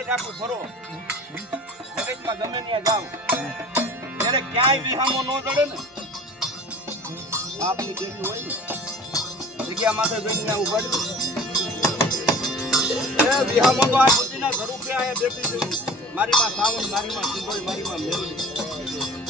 જગત આખું ભરો મગજમાં ગમે ત્યાં જાઓ. ત્યારે ક્યાંય વિહામો ન જડે ને આપની દેવી હોય ને, જગ્યા માથે જઈને ત્યાં ઊભા રહ્યો વિહામો આ બુદ્ધિના સ્વરૂપે અહીંયા બેઠી છે. મારી માં સાવન, મારી માં સુંદરી મારી માં મેરડી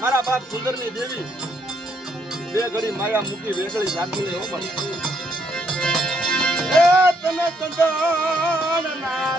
મારા બાપ સુંદરની દેવી. બે ઘડી માયા મૂકી વેગળી રાખી લે હો તને ચંદન ના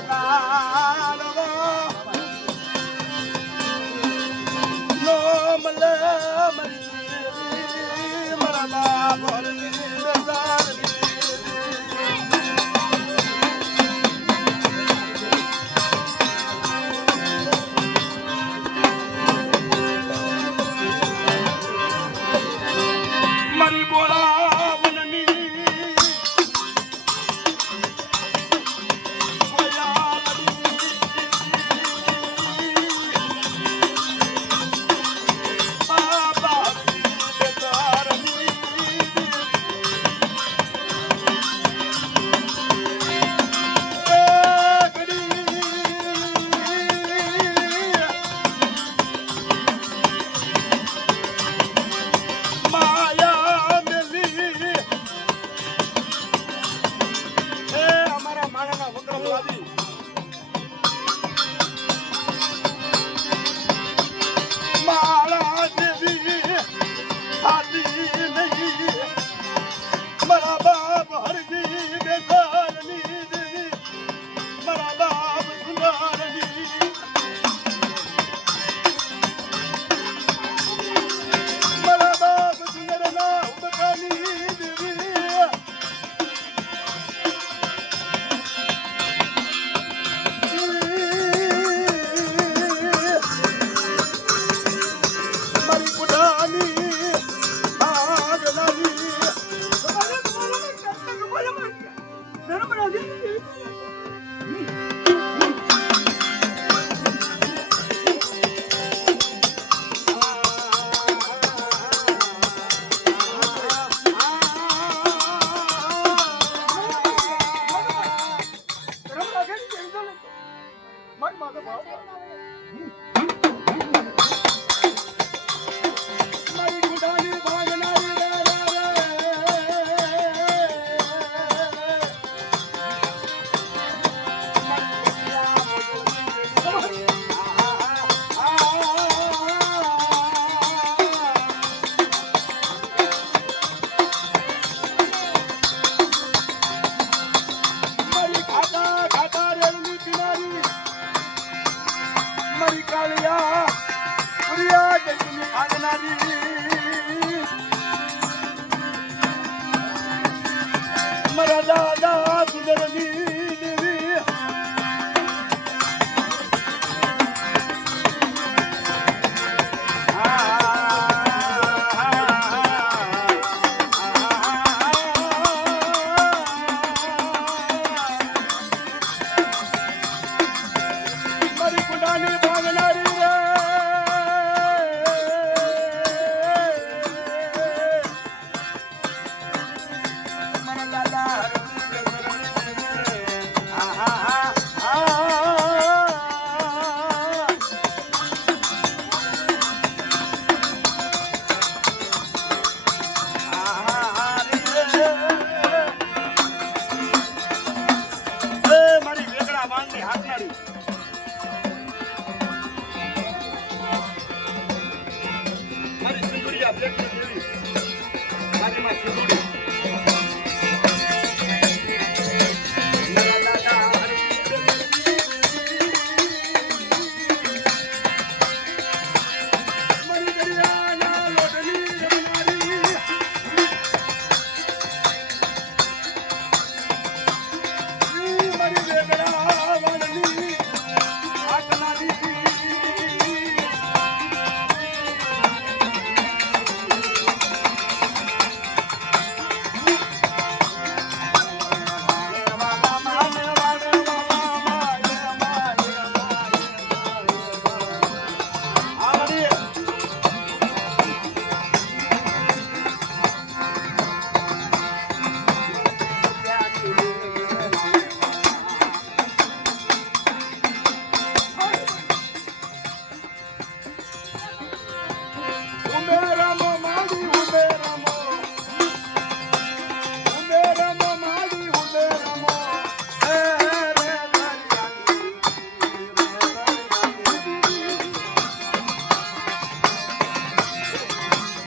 பாக்க Thank you.